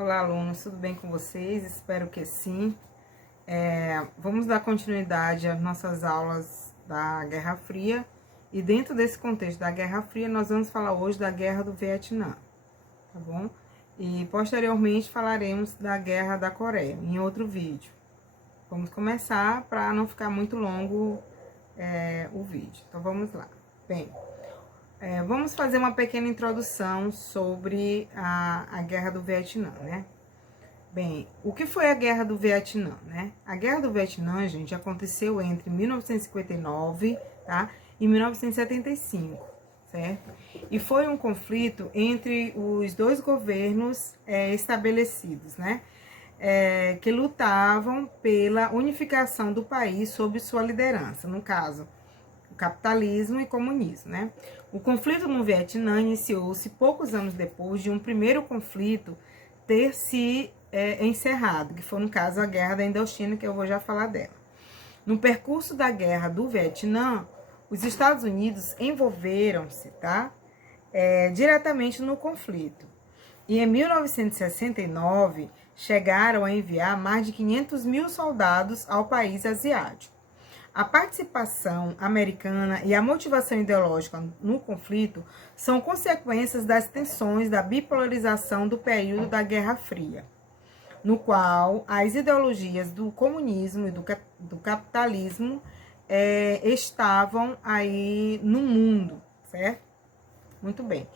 Olá, alunos, tudo bem com vocês? Espero que sim. Vamos dar continuidade às nossas aulas da Guerra Fria. E dentro desse contexto da Guerra Fria, nós vamos falar hoje da Guerra do Vietnã, tá bom? E posteriormente falaremos da Guerra da Coreia, em outro vídeo. Vamos começar para não ficar muito longo o vídeo. Então, vamos lá. Bem, vamos fazer uma pequena introdução sobre a Guerra do Vietnã, né? Bem, o que foi a Guerra do Vietnã, né? A Guerra do Vietnã, gente, aconteceu entre 1959, tá? E 1975, certo? E foi um conflito entre os dois governos estabelecidos, né? Que lutavam pela unificação do país sob sua liderança, no caso, o capitalismo e comunismo, né? O conflito no Vietnã iniciou-se poucos anos depois de um primeiro conflito ter se encerrado, que foi, no caso, a Guerra da Indochina, que eu vou já falar dela. No percurso da Guerra do Vietnã, os Estados Unidos envolveram-se, tá? Diretamente no conflito. E em 1969, chegaram a enviar mais de 500 mil soldados ao país asiático. A participação americana e a motivação ideológica no conflito são consequências das tensões da bipolarização do período da Guerra Fria, no qual as ideologias do comunismo e do capitalismo estavam aí no mundo, certo? Muito bem.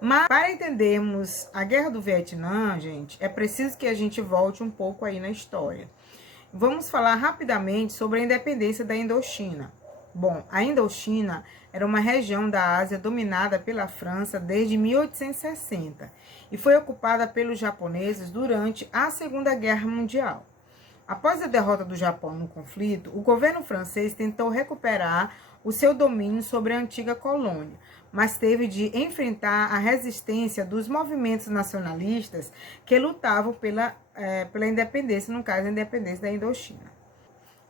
Mas para entendermos a Guerra do Vietnã, gente, é preciso que a gente volte um pouco aí na história. Vamos falar rapidamente sobre a independência da Indochina. Bom, a Indochina era uma região da Ásia dominada pela França desde 1860 e foi ocupada pelos japoneses durante a Segunda Guerra Mundial. Após a derrota do Japão no conflito, o governo francês tentou recuperar o seu domínio sobre a antiga colônia, mas teve de enfrentar a resistência dos movimentos nacionalistas que lutavam pela independência, no caso, a independência da Indochina.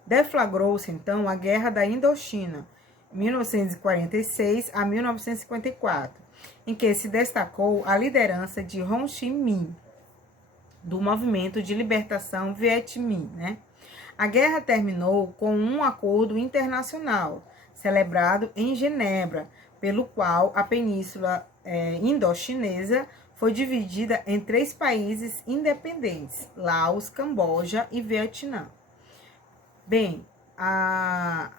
Deflagrou-se, então, a Guerra da Indochina, 1946 a 1954, em que se destacou a liderança de Ho Chi Minh, do Movimento de Libertação Viet Minh, né? A guerra terminou com um acordo internacional, celebrado em Genebra, pelo qual a Península Indochinesa foi dividida em 3 países independentes: Laos, Camboja e Vietnã. Bem, a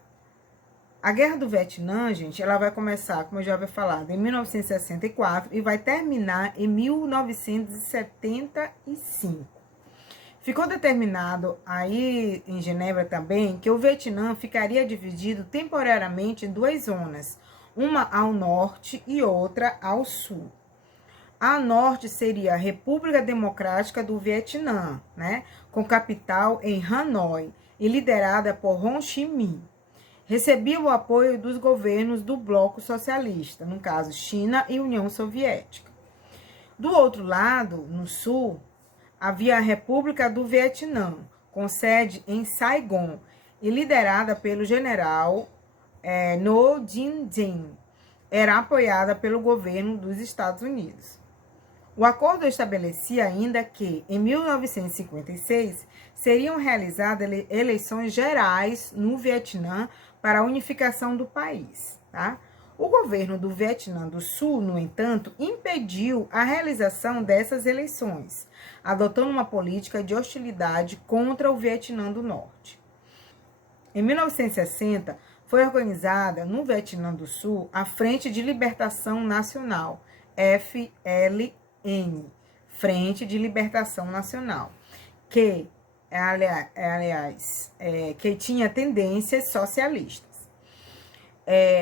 Guerra do Vietnã, gente, ela vai começar, como eu já havia falado, em 1964 e vai terminar em 1975. Ficou determinado aí em Genebra também que o Vietnã ficaria dividido temporariamente em 2 zonas, uma ao norte e outra ao sul. A norte seria a República Democrática do Vietnã, né, com capital em Hanoi e liderada por Ho Chi Minh. Recebia o apoio dos governos do bloco socialista, no caso China e União Soviética. Do outro lado, no sul, havia a República do Vietnã, com sede em Saigon e liderada pelo general Ngo Dinh Diem. Era apoiada pelo governo dos Estados Unidos. O acordo estabelecia ainda que, em 1956, seriam realizadas eleições gerais no Vietnã para a unificação do país, tá? O governo do Vietnã do Sul, no entanto, impediu a realização dessas eleições, adotando uma política de hostilidade contra o Vietnã do Norte. Em 1960, foi organizada no Vietnã do Sul a Frente de Libertação Nacional, FLN, Frente de Libertação Nacional, que, aliás, que tinha tendências socialistas.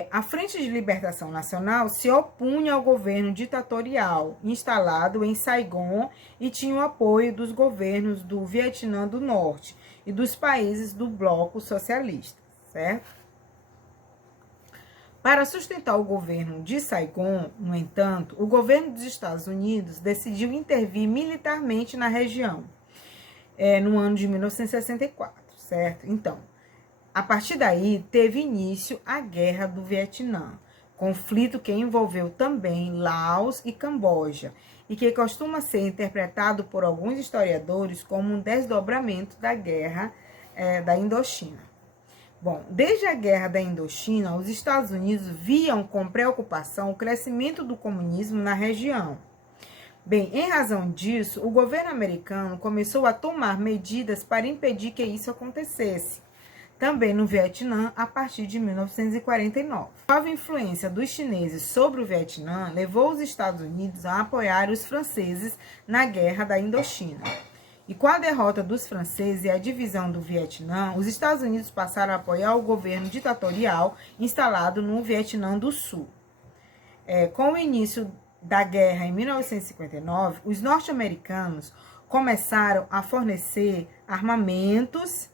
A Frente de Libertação Nacional se opunha ao governo ditatorial instalado em Saigon e tinha o apoio dos governos do Vietnã do Norte e dos países do bloco socialista, certo? Para sustentar o governo de Saigon, no entanto, o governo dos Estados Unidos decidiu intervir militarmente na região, no ano de 1964, certo? Então, a partir daí, teve início a Guerra do Vietnã, conflito que envolveu também Laos e Camboja, e que costuma ser interpretado por alguns historiadores como um desdobramento da Guerra da Indochina. Bom, desde a Guerra da Indochina, os Estados Unidos viam com preocupação o crescimento do comunismo na região. Bem, em razão disso, o governo americano começou a tomar medidas para impedir que isso acontecesse. Também no Vietnã, a partir de 1949. A nova influência dos chineses sobre o Vietnã levou os Estados Unidos a apoiar os franceses na Guerra da Indochina. E com a derrota dos franceses e a divisão do Vietnã, os Estados Unidos passaram a apoiar o governo ditatorial instalado no Vietnã do Sul. Com o início da guerra em 1959, os norte-americanos começaram a fornecer armamentos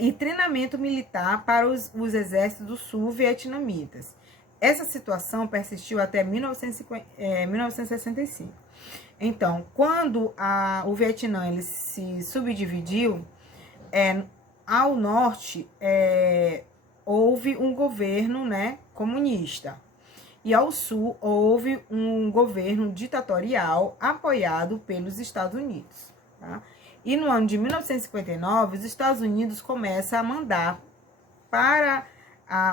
e treinamento militar para os exércitos do sul vietnamitas. Essa situação persistiu até 1965. Então, quando o Vietnã ele se subdividiu, ao norte houve um governo, né, comunista. E ao sul houve um governo ditatorial apoiado pelos Estados Unidos. Tá? E no ano de 1959, os Estados Unidos começam a mandar para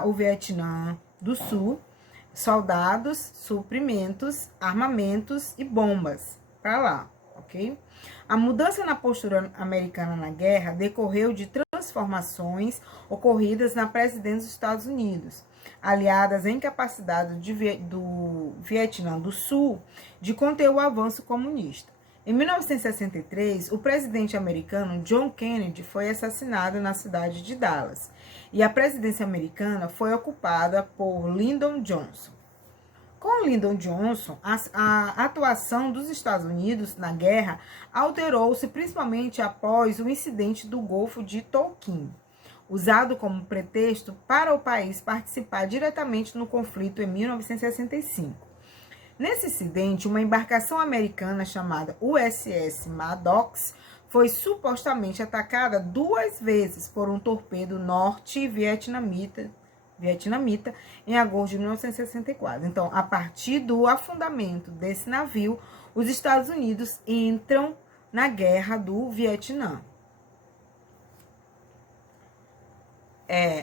o Vietnã do Sul soldados, suprimentos, armamentos e bombas para lá, ok? A mudança na postura americana na guerra decorreu de transformações ocorridas na presidência dos Estados Unidos, aliadas à incapacidade do Vietnã do Sul de conter o avanço comunista. Em 1963, o presidente americano John Kennedy foi assassinado na cidade de Dallas e a presidência americana foi ocupada por Lyndon Johnson. Com Lyndon Johnson, a atuação dos Estados Unidos na guerra alterou-se principalmente após o incidente do Golfo de Tonkin, usado como pretexto para o país participar diretamente no conflito em 1965. Nesse incidente, uma embarcação americana chamada USS Maddox foi supostamente atacada 2 vezes por um torpedo norte-vietnamita em agosto de 1964. Então, a partir do afundamento desse navio, os Estados Unidos entram na guerra do Vietnã.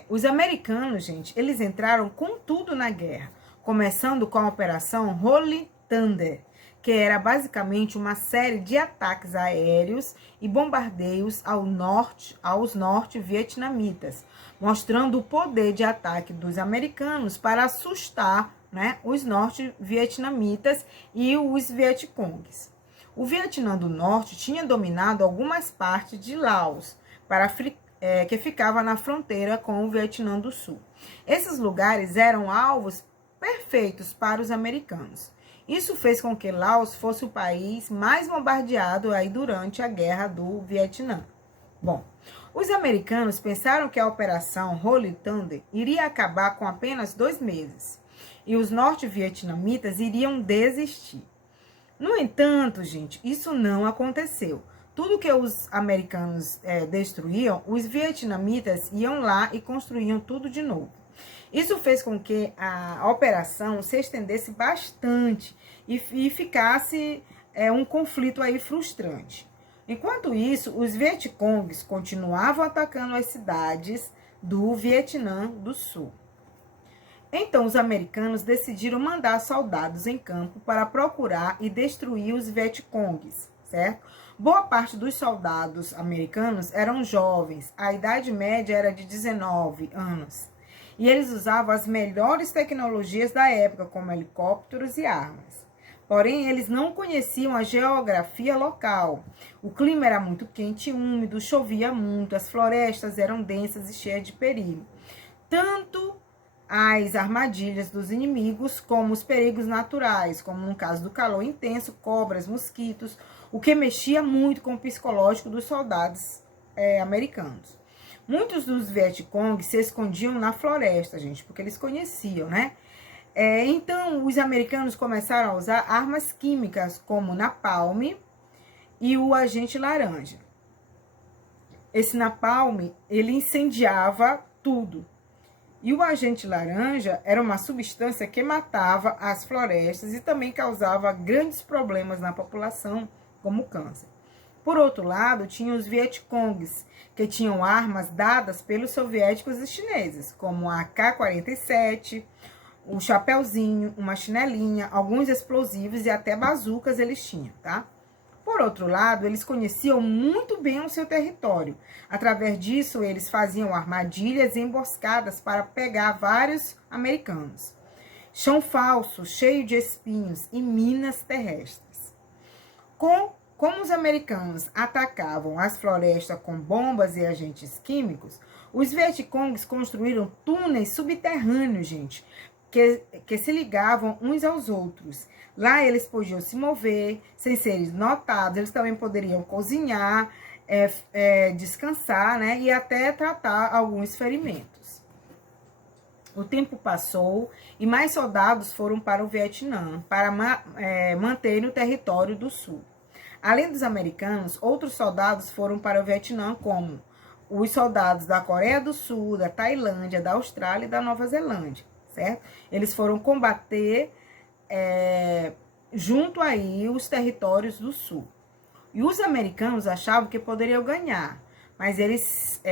Os americanos, gente, eles entraram com tudo na guerra, começando com a Operação Holy Thunder, que era basicamente uma série de ataques aéreos e bombardeios aos norte-vietnamitas, mostrando o poder de ataque dos americanos para assustar, né, os norte-vietnamitas e os Vietcongs. O Vietnã do Norte tinha dominado algumas partes de Laos, que ficava na fronteira com o Vietnã do Sul. Esses lugares eram alvos perfeitos para os americanos. Isso fez com que Laos fosse o país mais bombardeado aí durante a Guerra do Vietnã. Bom, os americanos pensaram que a Operação Holy Thunder iria acabar com apenas 2 meses e os norte-vietnamitas iriam desistir. No entanto, gente, isso não aconteceu. Tudo que os americanos destruíam, os vietnamitas iam lá e construíam tudo de novo. Isso fez com que a operação se estendesse bastante e ficasse um conflito aí frustrante. Enquanto isso, os Vietcongs continuavam atacando as cidades do Vietnã do Sul. Então, os americanos decidiram mandar soldados em campo para procurar e destruir os Vietcongs, certo? Boa parte dos soldados americanos eram jovens, a idade média era de 19 anos. E eles usavam as melhores tecnologias da época, como helicópteros e armas. Porém, eles não conheciam a geografia local. O clima era muito quente e úmido, chovia muito, as florestas eram densas e cheias de perigo. Tanto as armadilhas dos inimigos, como os perigos naturais, como no caso do calor intenso, cobras, mosquitos, o que mexia muito com o psicológico dos soldados americanos. Muitos dos Vietcong se escondiam na floresta, gente, porque eles conheciam, né? Então, os americanos começaram a usar armas químicas, como napalm e o agente laranja. Esse napalm, ele incendiava tudo. E o agente laranja era uma substância que matava as florestas e também causava grandes problemas na população, como câncer. Por outro lado, tinha os Vietcongs, que tinham armas dadas pelos soviéticos e chineses, como a AK-47, o chapeuzinho, uma chinelinha, alguns explosivos e até bazucas eles tinham, tá? Por outro lado, eles conheciam muito bem o seu território. Através disso, eles faziam armadilhas e emboscadas para pegar vários americanos. Chão falso, cheio de espinhos e minas terrestres. Como os americanos atacavam as florestas com bombas e agentes químicos, os Vietcongs construíram túneis subterrâneos, gente, que se ligavam uns aos outros. Lá eles podiam se mover sem serem notados, eles também poderiam cozinhar, descansar, né, e até tratar alguns ferimentos. O tempo passou e mais soldados foram para o Vietnã para manter o território do sul. Além dos americanos, outros soldados foram para o Vietnã, como os soldados da Coreia do Sul, da Tailândia, da Austrália e da Nova Zelândia, certo? Eles foram combater junto aí os territórios do sul. E os americanos achavam que poderiam ganhar, mas eles,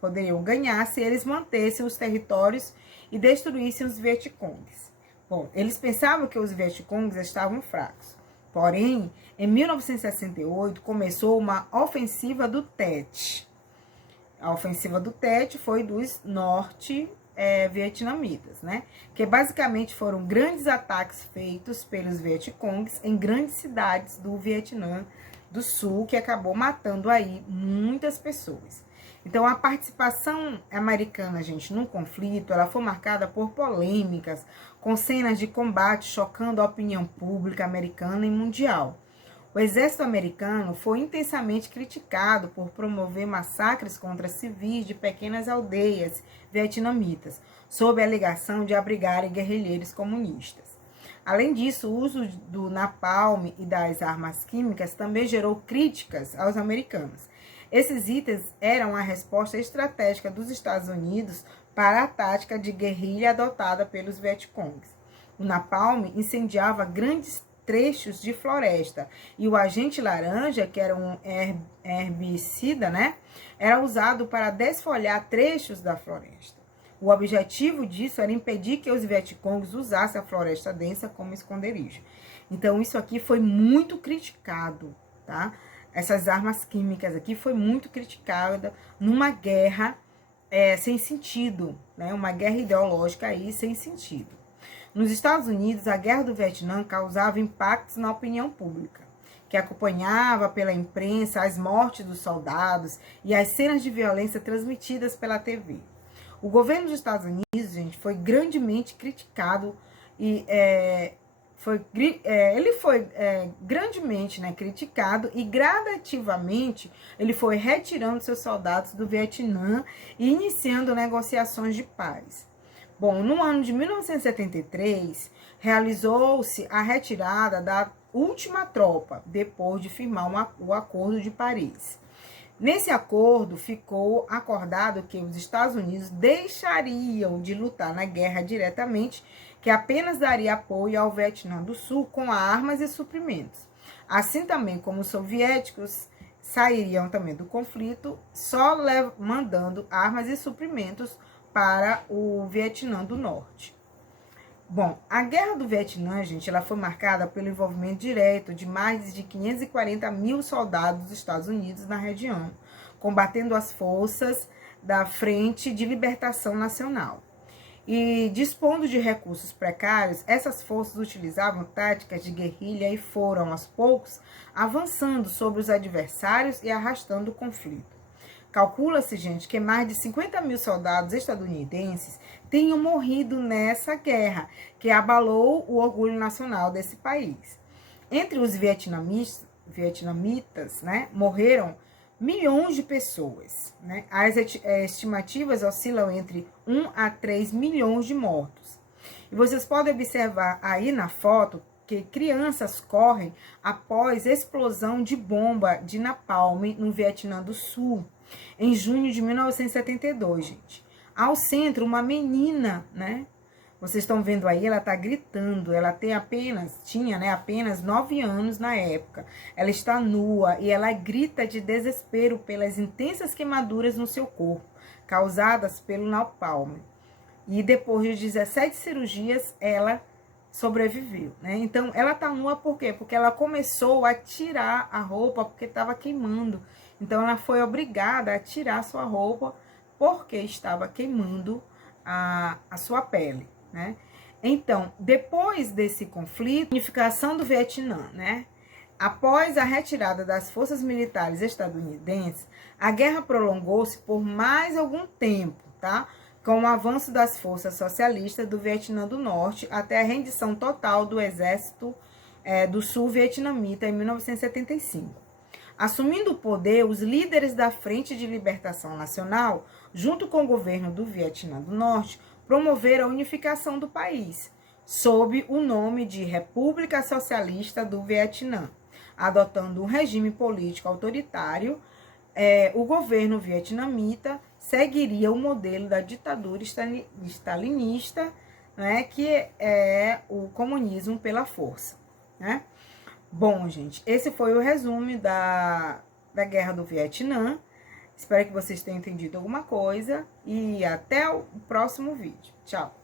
poderiam ganhar se eles mantessem os territórios e destruíssem os Vietcongs. Bom, eles pensavam que os Vietcongs estavam fracos. Porém, em 1968, começou uma ofensiva do Tet. A ofensiva do Tet foi dos vietnamitas, né? Que basicamente foram grandes ataques feitos pelos Vietcongs em grandes cidades do Vietnã do Sul, que acabou matando aí muitas pessoas. Então, a participação americana, gente, no conflito, ela foi marcada por polêmicas, com cenas de combate chocando a opinião pública americana e mundial. O exército americano foi intensamente criticado por promover massacres contra civis de pequenas aldeias vietnamitas, sob a alegação de abrigarem guerrilheiros comunistas. Além disso, o uso do napalm e das armas químicas também gerou críticas aos americanos. Esses itens eram a resposta estratégica dos Estados Unidos para a tática de guerrilha adotada pelos Vietcongs. O napalm incendiava grandes trechos de floresta e o agente laranja, que era um herbicida, né, era usado para desfolhar trechos da floresta. O objetivo disso era impedir que os Vietcongs usassem a floresta densa como esconderijo. Então, isso aqui foi muito criticado, tá? Essas armas químicas aqui foi muito criticada numa guerra sem sentido, né? Uma guerra ideológica aí sem sentido. Nos Estados Unidos, a Guerra do Vietnã causava impactos na opinião pública, que acompanhava pela imprensa as mortes dos soldados e as cenas de violência transmitidas pela TV. O governo dos Estados Unidos, gente, foi grandemente criticado e ele foi grandemente, né, criticado e gradativamente ele foi retirando seus soldados do Vietnã e iniciando negociações de paz. Bom, no ano de 1973, realizou-se a retirada da última tropa, depois de firmar o Acordo de Paris. Nesse acordo, ficou acordado que os Estados Unidos deixariam de lutar na guerra diretamente, que apenas daria apoio ao Vietnã do Sul com armas e suprimentos. Assim também como os soviéticos sairiam também do conflito, só mandando armas e suprimentos para o Vietnã do Norte. Bom, a Guerra do Vietnã, gente, ela foi marcada pelo envolvimento direto de mais de 540 mil soldados dos Estados Unidos na região, combatendo as forças da Frente de Libertação Nacional. E dispondo de recursos precários, essas forças utilizavam táticas de guerrilha e foram, aos poucos, avançando sobre os adversários e arrastando o conflito. Calcula-se, gente, que mais de 50 mil soldados estadunidenses tenham morrido nessa guerra, que abalou o orgulho nacional desse país. Entre os vietnamitas, né, morreram milhões de pessoas, né? As estimativas oscilam entre 1 a 3 milhões de mortos. E vocês podem observar aí na foto que crianças correm após explosão de bomba de napalm no Vietnã do Sul, em junho de 1972, gente. Ao centro, uma menina, né? Vocês estão vendo aí, ela tá gritando, ela tinha, né, apenas 9 anos na época. Ela está nua e ela grita de desespero pelas intensas queimaduras no seu corpo, causadas pelo napalm. E depois de 17 cirurgias, ela sobreviveu, né? Então, ela tá nua por quê? Porque ela começou a tirar a roupa porque estava queimando. Então, ela foi obrigada a tirar sua roupa porque estava queimando a sua pele, né? Então, depois desse conflito, unificação do Vietnã, né? Após a retirada das forças militares estadunidenses, a guerra prolongou-se por mais algum tempo, tá? Com o avanço das forças socialistas do Vietnã do Norte até a rendição total do exército do sul vietnamita em 1975. Assumindo o poder, os líderes da Frente de Libertação Nacional, junto com o governo do Vietnã do Norte, promoveram a unificação do país, sob o nome de República Socialista do Vietnã. Adotando um regime político autoritário, o governo vietnamita seguiria o modelo da ditadura stalinista, né, que é o comunismo pela força, né? Bom, gente, esse foi o resumo da Guerra do Vietnã. Espero que vocês tenham entendido alguma coisa e até o próximo vídeo. Tchau!